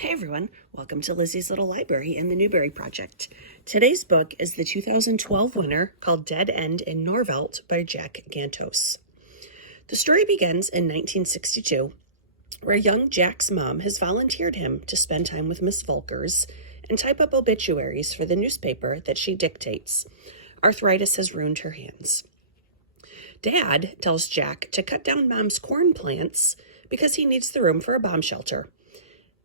Hey everyone, welcome to Lizzie's Little Library and the Newbery Project. Today's book is the 2012 winner called Dead End in Norvelt by Jack Gantos. The story begins in 1962, where young Jack's mom has volunteered him to spend time with Miss Volkers and type up obituaries for the newspaper that she dictates. Arthritis has ruined her hands. Dad tells Jack to cut down Mom's corn plants because he needs the room for a bomb shelter.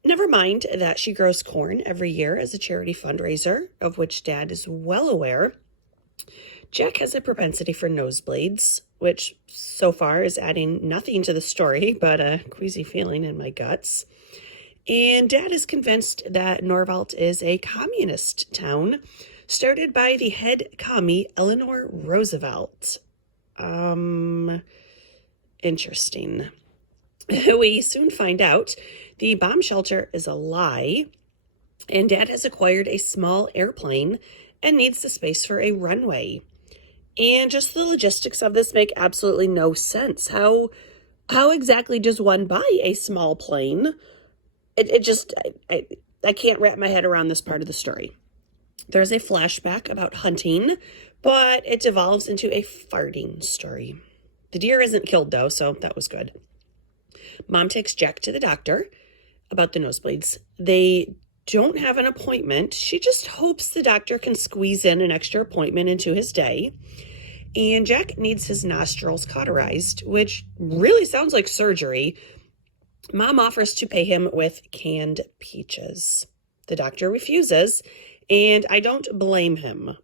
Never mind that she grows corn every year as a charity fundraiser, of which Dad is well aware. Jack has a propensity for nosebleeds, which so far is adding nothing to the story but a queasy feeling in my guts. And Dad is convinced that Norvelt is a communist town started by the head commie Eleanor Roosevelt. Interesting. We soon find out the bomb shelter is a lie, and Dad has acquired a small airplane and needs the space for a runway. And just the logistics of this make absolutely no sense. How exactly does one buy a small plane? I can't wrap my head around this part of the story. There's a flashback about hunting, but it devolves into a farting story. The deer isn't killed though, so that was good. Mom takes Jack to the doctor about the nosebleeds. They don't have an appointment. She just hopes the doctor can squeeze in an extra appointment into his day. And Jack needs his nostrils cauterized, which really sounds like surgery. Mom offers to pay him with canned peaches. The doctor refuses, and I don't blame him.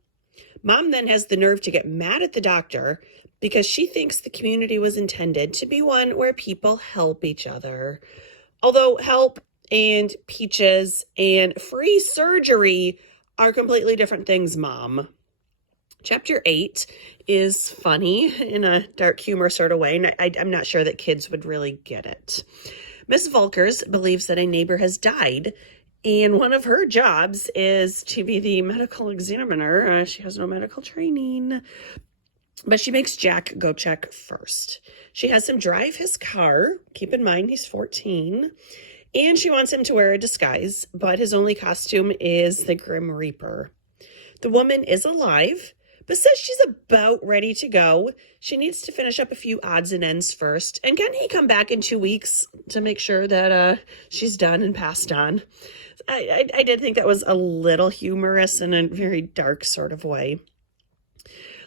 Mom then has the nerve to get mad at the doctor because she thinks the community was intended to be one where people help each other. Although help and peaches and free surgery are completely different things, Mom. Chapter 8 is funny in a dark humor sort of way, and I'm not sure that kids would really get it. Miss Volkers believes that a neighbor has died, and one of her jobs is to be the medical examiner. She has no medical training, but she makes Jack go check first. She has him drive his car. Keep in mind, he's 14. And she wants him to wear a disguise, but his only costume is the Grim Reaper. The woman is alive, but says she's about ready to go. She needs to finish up a few odds and ends first. And can he come back in 2 weeks to make sure that she's done and passed on? I did think that was a little humorous in a very dark sort of way.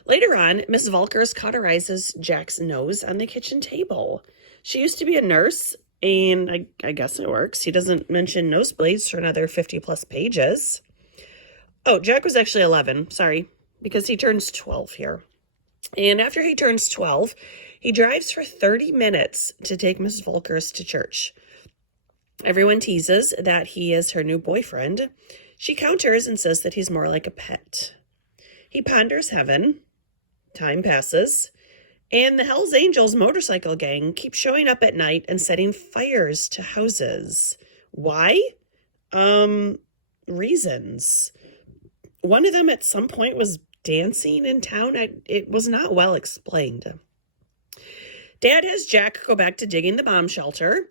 Later on, Miss Volkers cauterizes Jack's nose on the kitchen table. She used to be a nurse, and I guess it works. He doesn't mention nosebleeds for another 50 plus pages. Oh, Jack was actually 11, sorry, because he turns 12 here. And after he turns 12, he drives for 30 minutes to take Miss Volkers to church. Everyone teases that he is her new boyfriend. She counters and says that he's more like a pet. He ponders heaven. Time passes, and the Hells Angels motorcycle gang keep showing up at night and setting fires to houses. Why? Reasons. One of them at some point was dancing in town. It was not well explained. Dad has Jack go back to digging the bomb shelter,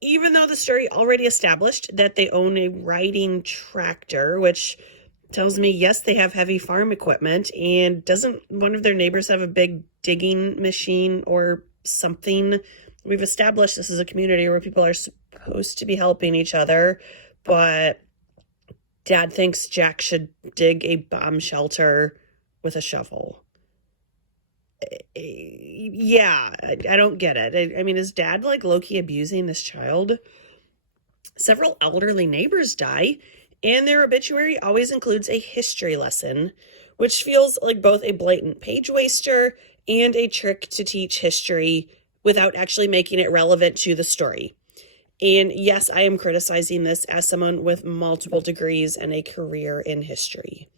even though the story already established that they own a riding tractor, which tells me, yes, they have heavy farm equipment, and doesn't one of their neighbors have a big digging machine or something? We've established this is a community where people are supposed to be helping each other, but Dad thinks Jack should dig a bomb shelter with a shovel. Yeah, I don't get it. I mean, is Dad like low-key abusing this child? Several elderly neighbors die, and their obituary always includes a history lesson, which feels like both a blatant page waster and a trick to teach history without actually making it relevant to the story. And yes, I am criticizing this as someone with multiple degrees and a career in history.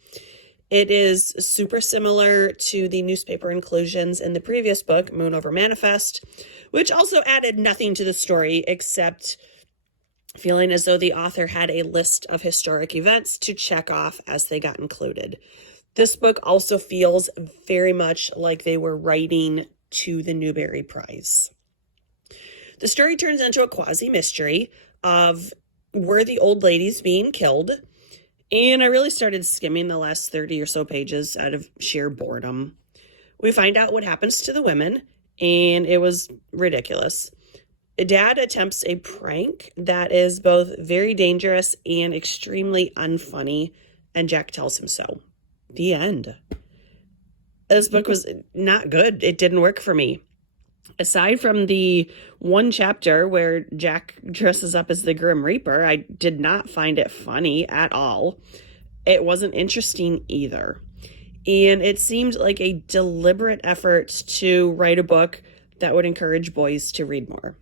It is super similar to the newspaper inclusions in the previous book, Moon Over Manifest, which also added nothing to the story except feeling as though the author had a list of historic events to check off as they got included. This book also feels very much like they were writing to the Newbery Prize. The story turns into a quasi-mystery of were the old ladies being killed? And I really started skimming the last 30 or so pages out of sheer boredom. We find out what happens to the women, and it was ridiculous. Dad attempts a prank that is both very dangerous and extremely unfunny, and Jack tells him so. The end. This book was not good. It didn't work for me. Aside from the one chapter where Jack dresses up as the Grim Reaper, I did not find it funny at all. It wasn't interesting either. And it seemed like a deliberate effort to write a book that would encourage boys to read more.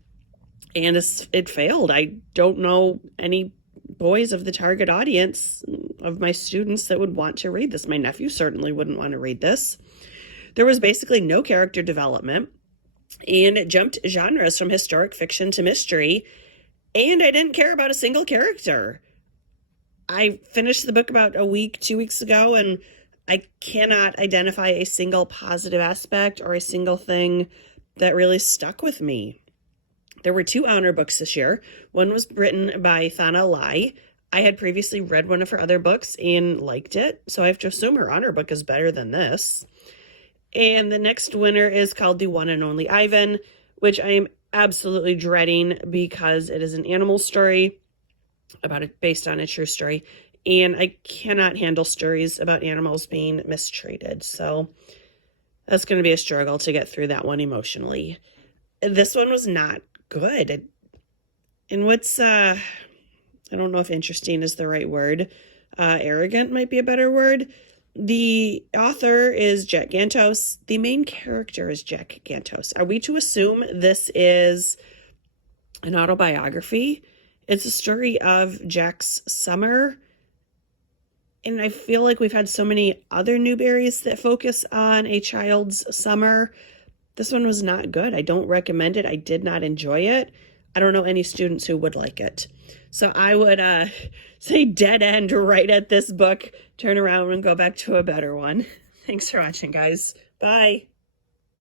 And it failed. I don't know any boys of the target audience of my students that would want to read this. My nephew certainly wouldn't want to read this. There was basically no character development, and it jumped genres from historic fiction to mystery, and I didn't care about a single character. I finished the book about a week, 2 weeks ago, and I cannot identify a single positive aspect or a single thing that really stuck with me. There were 2 honor books this year. One was written by Thana Lai. I had previously read one of her other books and liked it, so I have to assume her honor book is better than this. And the next winner is called The One and Only Ivan, which I am absolutely dreading because it is an animal story based on a true story. And I cannot handle stories about animals being mistreated. So that's going to be a struggle to get through that one emotionally. This one was not good. And what's, I don't know if interesting is the right word. Arrogant might be a better word. The author is Jack Gantos. The main character is Jack Gantos. Are we to assume this is an autobiography? It's a story of Jack's summer. And I feel like we've had so many other Newberys that focus on a child's summer. This one was not good. I don't recommend it. I did not enjoy it. I don't know any students who would like it. So I would say dead end right at this book, turn around and go back to a better one. Thanks for watching, guys. Bye.